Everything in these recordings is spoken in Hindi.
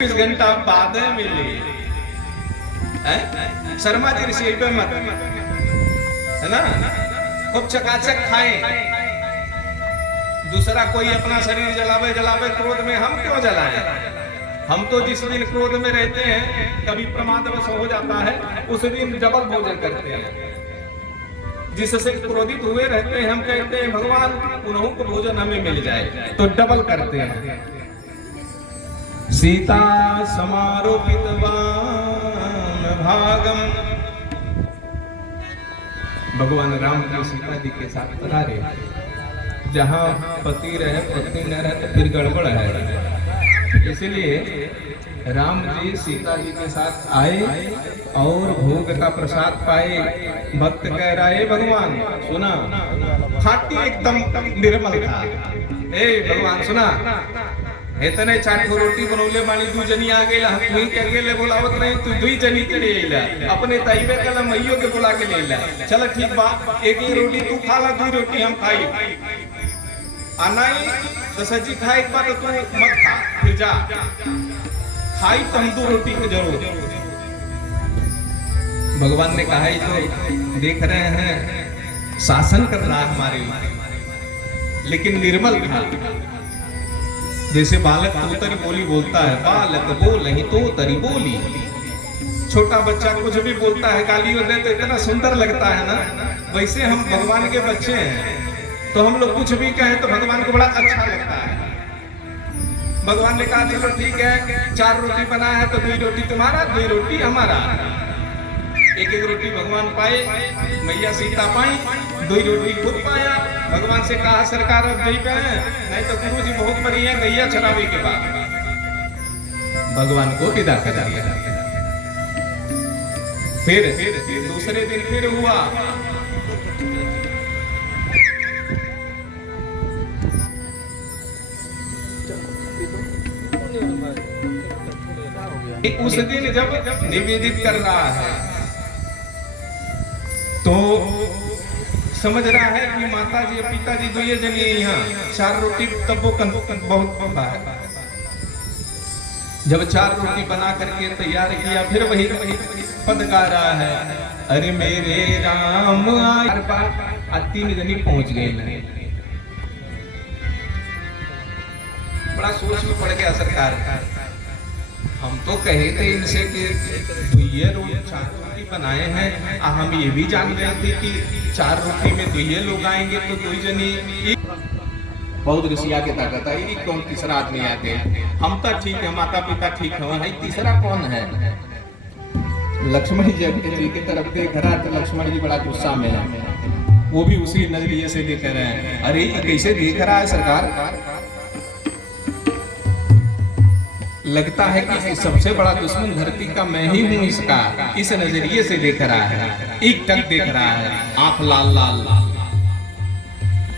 घंटा बाद मिले शर्मा जी ऋषि पे मत है ना, खूब चकाचक खाएं। दूसरा कोई अपना शरीर जलावे जलावे क्रोध में, हम क्यों जलाएं? हम तो जिस दिन क्रोध में रहते हैं, कभी प्रमादवश हो जाता है, उस दिन डबल भोजन करते हैं। जिससे क्रोधित हुए रहते हैं, हम कहते हैं भगवान पुनः को भोजन हमें मिल जाए, तो डबल करते हैं। सीता समारोपित वाम भागम, भगवान राम जी सीता जी के साथ पधारे। जहां पति रहे पत्नी न रहे तो फिर गड़बड़ है, इसलिए राम जी सीता जी के साथ आए और भोग का प्रसाद पाए। भक्त कह रहा है भगवान सुना, खाटी एकदम निर्मल था। ए भगवान सुना, इतने 4 रोटी बनौले बानी, 2 जनी आ गई, हम तुही के अकेले बोलावत नहीं, तू 2 जनी के ले आइला, अपने ताइबे कला मैयो के बुला के ले आइला। चल ठीक बा, एक ही रोटी तू खा ला, 2 रोटी हम खाई। अनाई तो सच्ची खाई एक बात तो तू मत खा, फिर जा खाई तो हम 2 रोटी के जरूर। भगवान ने कहा ही तो देख रहे हैं शासन कर रहा हमारे, लेकिन निर्मल था। जैसे बालक तोतरी बोली बोलता है, बालक बोल नहीं तो तरी बोली। छोटा बच्चा कुछ भी बोलता है, गाली दे तो इतना सुंदर लगता है ना, वैसे हम भगवान के बच्चे हैं, तो हम लोग कुछ भी कहें तो भगवान को बड़ा अच्छा लगता है। भगवान ने कहा चलो ठीक है, 4 रोटी बना है तो 2 रोटी तुम्हारा, 2 रोटी हमारा। एक रोटी भगवान पाए, मैया सीता पाई, 2 रोटी खुद पाया। भगवान से कहा सरकार अब नहीं पे हैं, नहीं तो गुरु जी बहुत बड़ी है गैया चरावे के बाद। भगवान को विदा कर दिया। फिर दूसरे दिन फिर हुआ, उस दिन जब निवेदित कर रहा है तो समझ रहा है कि माता जी पिताजी 2 जने यहाँ, 4 रोटी तब वो बहुत है। जब 4 रोटी बना करके तैयार किया, फिर वही पद गा रहा है, अरे मेरे राम आए। 3 जनी पहुंच गए। बड़ा सोच में पड़ गया सरकार। हम तो कहे थे इनसे कि 2 रोटी बनाए हैं, हम ये भी जान रहे थे कि 4 रोटी में 2 लोग आएंगे तो 2 जनी। बहुत ऋषिया के ताकत आई, कौन तीसरा आदमी आ गए? हम तो ठीक है, माता पिता ठीक है, तीसरा कौन है? लक्ष्मण जी की तरफ देख रहा तो लक्ष्मण जी बड़ा गुस्सा में है, वो भी उसी नजरिए से देख रहे हैं। अरे ये कैसे देख रहा है सरकार? लगता है कि सबसे बड़ा दुश्मन धरती का मैं ही हूँ इसका, इस नजरिए से देख रहा है, एक टक देख रहा है, आंख लाल लाल।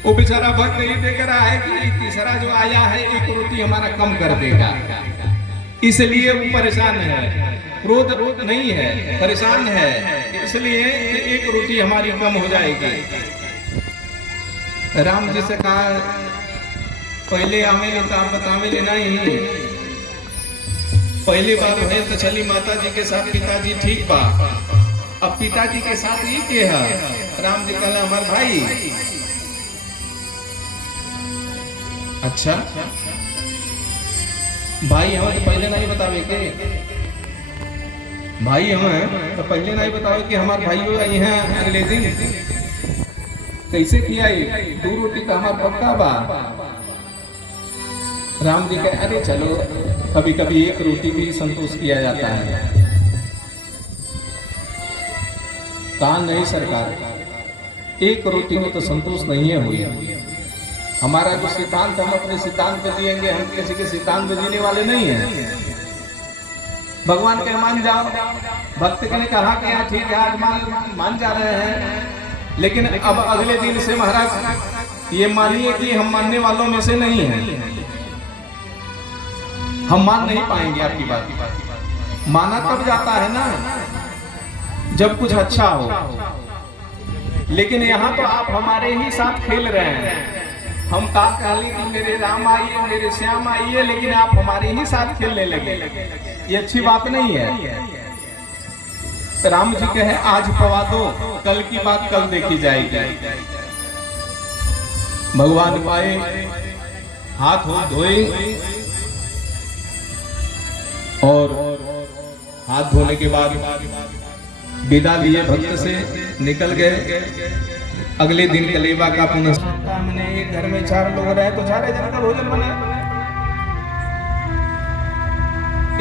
वो बेचारा भक्त नहीं देख रहा है कि तीसरा जो आया है 1 रोटी हमारा कम कर देगा, इसलिए वो परेशान है। क्रोध नहीं है, परेशान है, इसलिए 1 रोटी हमारी कम हो जाएगी। राम जी से कहा पहले हमें लेता बतावे लेना ही, पहली बार है तो चली माता जी के साथ पिताजी ठीक बा, अब पिताजी के साथ ये के है? राम जी कहला हमार भाई। अच्छा भाई हमें तो पहले नहीं बतावे के, भाई हमें तो पहले नहीं बतावे कि हमारे भाई आई हैं अगले दिन। कैसे किया? 2 रोटी का हमारा पक्का बा। राम जी कहे अरे चलो कभी कभी 1 रोटी भी संतोष किया जाता है। कहा नहीं सरकार, 1 रोटी में तो संतोष नहीं है हुई। हमारा जो सिद्धांत, हम अपने सिद्धांत पे जिएंगे, हम किसी के सिद्धांत पे जीने वाले नहीं हैं। भगवान के मान जाओ। भक्त ने कहा कि हाँ ठीक है आज मान जा रहे हैं, लेकिन अब अगले दिन से महाराज ये मानिए कि हम मानने वालों में से नहीं हैं, हम मान नहीं पाएंगे आपकी बात। माना तब जाता है ना जब कुछ अच्छा हो, लेकिन यहाँ तो आप हमारे ही साथ खेल रहे हैं। हम का कहली कि मेरे राम आइए, मेरे श्याम आइए, लेकिन आप हमारे ही साथ खेलने लगे, ये अच्छी बात नहीं है। राम जी कहे आज पवा दो, कल की बात कल देखी जाएगी। भगवान पाए, हाथ हो धोए और हाथ धोने के बाद विदा लिए भक्त से निकल गए। अगले दिन कलेवा का पुनः हमने एक घर में 4 लोग रहे तो 4 जन का भोजन बना।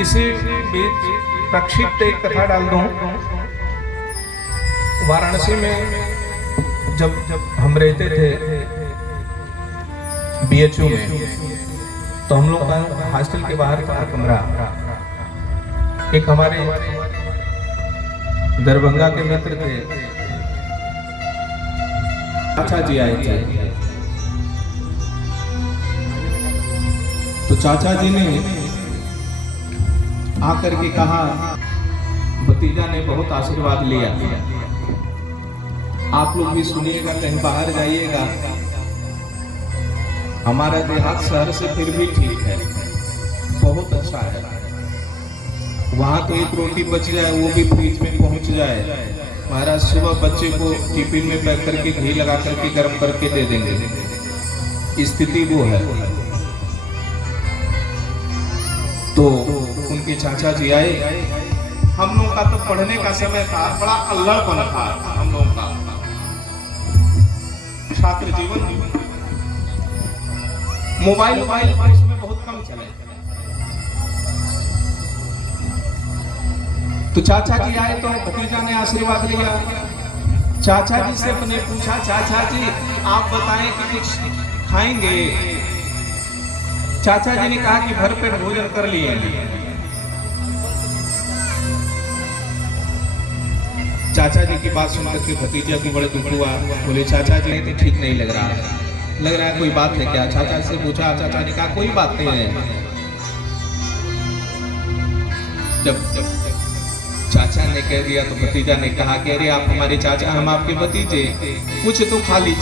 इसी बीच प्रक्षिप्त एक कथा डाल दूं। वाराणसी में जब हम रहते थे BHU में, तो हम लोग का हॉस्टल के बाहर का कमरा, एक हमारे दरभंगा के मित्र थे, चाचा जी आए थे। तो चाचा जी ने आकर के कहा, भतीजा ने बहुत आशीर्वाद लिया, आप लोग भी सुनिएगा, कहीं बाहर जाइएगा, हमारा देहात शहर से फिर भी ठीक है, बहुत अच्छा है, वहां तो एक रोटी बच जाए वो भी फ्रिज में पहुंच जाए, महाराज सुबह बच्चे को टिफिन में पैक करके घी लगा करके गर्म करके दे देंगे, स्थिति वो है। तो उनके चाचा जी आए, हम लोगों का तो पढ़ने का समय था, बड़ा अल्लड़पन था हम लोगों का, छात्र जीवन, मोबाइल उसमें बहुत कम चले। तो चाचा जी आए तो भतीजा ने आशीर्वाद लिया। चाचा जी से अपने पूछा, चाचा जी आप बताएं कि कुछ खाएंगे? चाचा जी ने कहा कि भरपेट भोजन कर लिए। चाचा जी की बात सुनकर के भतीजा की बड़े दुख हुआ, बोले चाचा जी तो ठीक नहीं लग रहा है, कोई बात है क्या? चाचा से पूछा, चाचा ने कहा कोई बात नहीं है। जब चाचा ने कह दिया तो भतीजा ने कहा कि अरे आप हमारे चाचा, हम आपके भतीजे, कुछ तो खा लीजिए।